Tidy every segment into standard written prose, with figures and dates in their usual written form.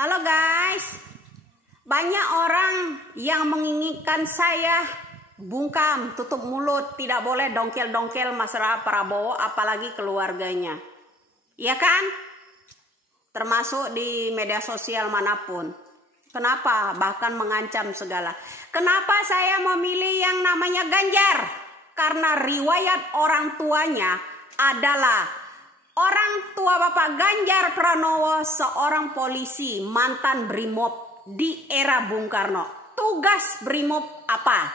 Halo guys, banyak orang yang menginginkan saya bungkam, tutup mulut, tidak boleh dongkel-dongkel masalah Prabowo, apalagi keluarganya. Iya kan? Termasuk di media sosial manapun. Kenapa? Bahkan mengancam segala. Kenapa saya memilih yang namanya Ganjar? Karena riwayat orang tuanya adalah orang tua Bapak Ganjar Pranowo seorang polisi mantan Brimob di era Bung Karno. Tugas Brimob apa?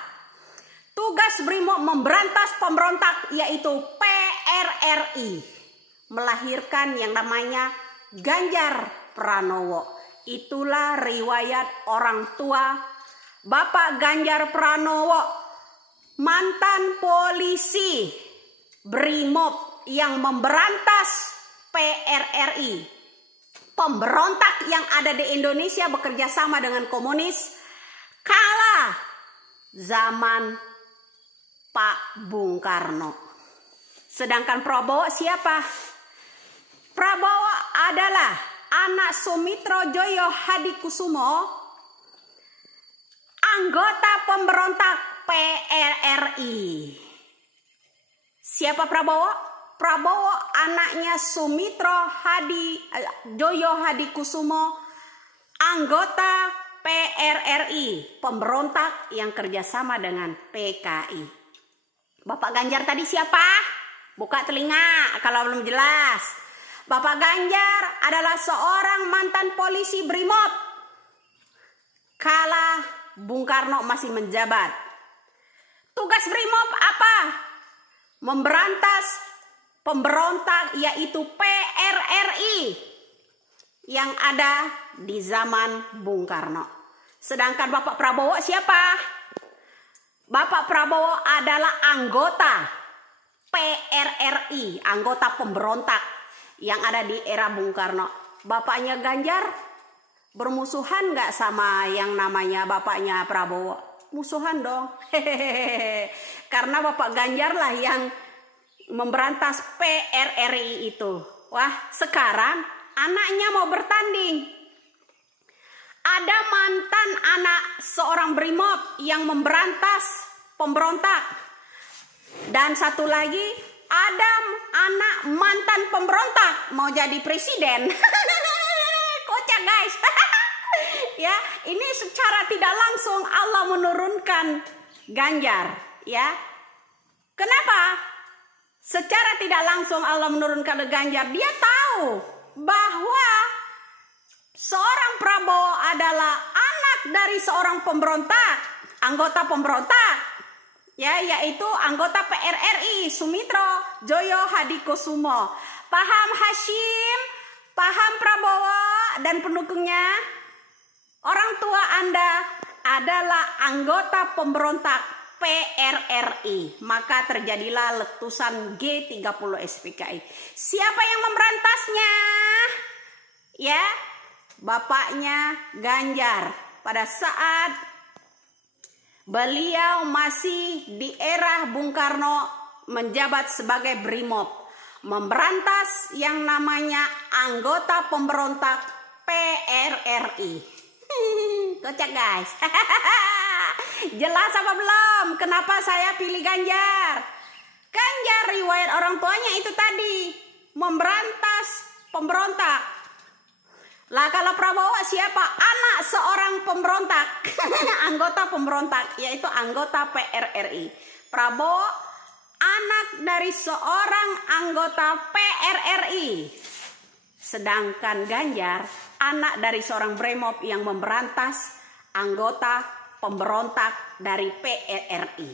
Tugas Brimob memberantas pemberontak, yaitu PRRI. Melahirkan yang namanya Ganjar Pranowo. Itulah riwayat orang tua Bapak Ganjar Pranowo, mantan polisi Brimob yang memberantas PRRI. Pemberontak yang ada di Indonesia bekerja sama dengan komunis kala zaman Pak Bung Karno. Sedangkan Prabowo siapa? Prabowo adalah anak Sumitro Joyo Hadikusumo, anggota pemberontak PRRI. Siapa Prabowo? Prabowo anaknya Sumitro Joyo Hadikusumo, anggota PRRI, pemberontak yang kerjasama dengan PKI. Bapak Ganjar tadi siapa? Buka telinga kalau belum jelas. Bapak Ganjar adalah seorang mantan polisi Brimob kala Bung Karno masih menjabat. Tugas Brimob apa? Memberantas pemberontak, yaitu PRRI yang ada di zaman Bung Karno. Sedangkan Bapak Prabowo siapa? Bapak Prabowo adalah anggota PRRI, anggota pemberontak yang ada di era Bung Karno. Bapaknya Ganjar bermusuhan nggak sama yang namanya bapaknya Prabowo? Musuhan dong. Karena Bapak Ganjar lah yang memberantas PRRI itu. Wah, sekarang anaknya mau bertanding. Ada mantan anak seorang Brimob yang memberantas pemberontak. Dan satu lagi, ada anak mantan pemberontak mau jadi presiden. Kocak guys. Ya, ini secara tidak langsung Allah menurunkan Ganjar, ya. Kenapa? Secara tidak langsung Allah menurunkan Ganjar. Dia tahu bahwa seorang Prabowo adalah anak dari seorang pemberontak, anggota pemberontak, ya, yaitu anggota PRRI Sumitro Joyo Hadikusumo. Paham Hashim? Paham Prabowo dan pendukungnya? Orang tua Anda adalah anggota pemberontak PRRI, maka terjadilah letusan G30 SPKI. Siapa yang memberantasnya? Ya, bapaknya Ganjar. Pada saat beliau masih di era Bung Karno menjabat sebagai Brimob, memberantas yang namanya anggota pemberontak PRRI. Kocak guys. Jelas apa belum? Kenapa saya pilih Ganjar? Ganjar riwayat orang tuanya itu tadi, memberantas pemberontak. Lah kalau Prabowo siapa? Anak seorang pemberontak. Anggota pemberontak, yaitu anggota PRRI. Prabowo anak dari seorang anggota PRRI. Sedangkan Ganjar anak dari seorang Brimob yang memberantas anggota pemberontak dari PRRI.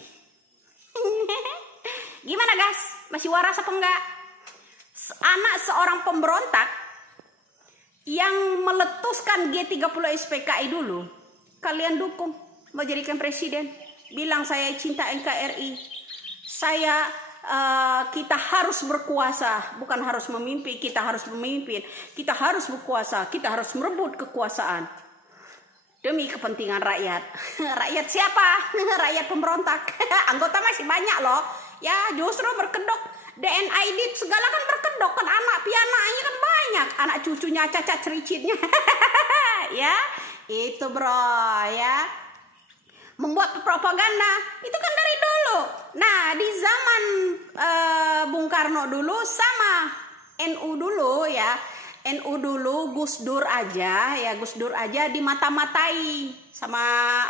Gimana guys? Masih waras apa enggak? Anak seorang pemberontak yang meletuskan G30 SPKI dulu, kalian dukung mau jadikan presiden. Bilang saya cinta NKRI. Kita harus berkuasa, bukan harus memimpin. Kita harus memimpin, kita harus berkuasa, kita harus merebut kekuasaan demi kepentingan rakyat. Rakyat siapa? Rakyat pemberontak. Anggota masih banyak loh. Ya justru berkedok. DNID segala kan berkedok kan, anak piananya kan banyak, anak cucunya cacat cericitnya. ya. Itu bro ya. Membuat propaganda itu kan dari dulu. Nah, di zaman Bung Karno dulu sama NU dulu ya. NU dulu Gus Dur aja ya, Gus Dur aja dimata-matai sama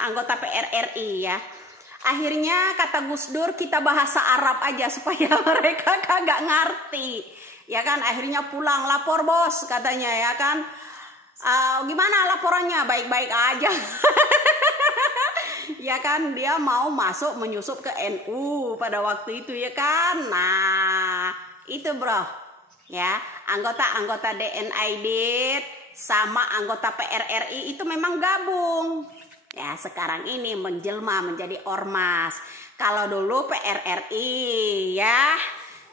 anggota PRRI ya. Akhirnya kata Gus Dur, kita bahasa Arab aja supaya mereka kagak ngerti. Ya kan, akhirnya pulang lapor bos katanya ya kan. Gimana laporannya? Baik-baik aja. Ya kan, dia mau masuk menyusup ke NU pada waktu itu ya kan. Nah, itu bro. Ya, anggota-anggota DNID sama anggota PRRI itu memang gabung. Ya, sekarang ini menjelma menjadi ormas. Kalau dulu PRRI ya,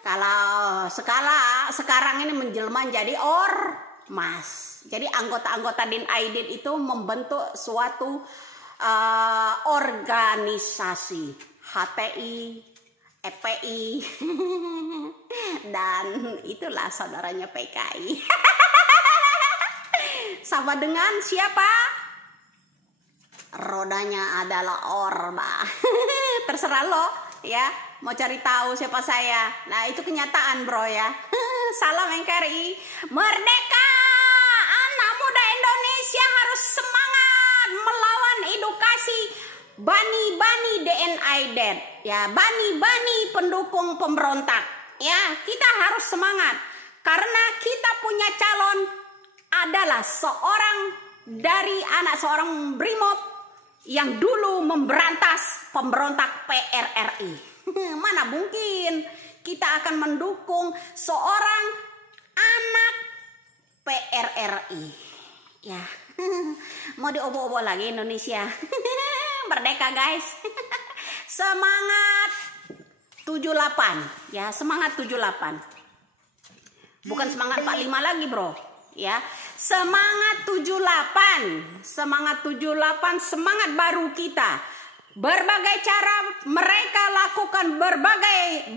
kalau sekarang ini menjelma menjadi ormas. Jadi anggota-anggota DNID itu membentuk suatu organisasi HTI, FPI, dan itulah saudaranya PKI. Sama dengan siapa? Rodanya adalah Orba. Terserah lo ya, mau cari tahu siapa saya. Nah, itu kenyataan bro ya. Salam NKRI, merdeka! Anak muda Indonesia harus semangat melawan edukasi bani-bani DNID ya, bani-bani pendukung pemberontak ya. Kita harus semangat karena kita punya calon adalah seorang dari anak seorang brimob yang dulu memberantas pemberontak PRRI. Mana mungkin kita akan mendukung seorang anak PRRI ya. Mau diobo-obo lagi Indonesia. Merdeka guys. Semangat 78 ya, semangat 78. Bukan semangat 45 lagi bro ya. Semangat 78. Semangat 78, semangat baru kita. Berbagai cara mereka lakukan,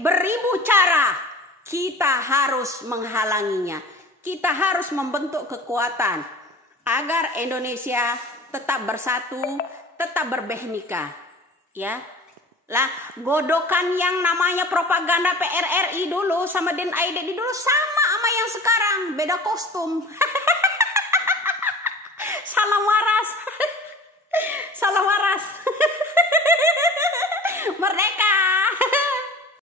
beribu cara. Kita harus menghalanginya. Kita harus membentuk kekuatan agar Indonesia tetap bersatu, tetap berbehnika ya. Lah, godokan yang namanya propaganda PRRI dulu sama DNID dulu sama yang sekarang, beda kostum. Salam waras. Salam waras. Merdeka.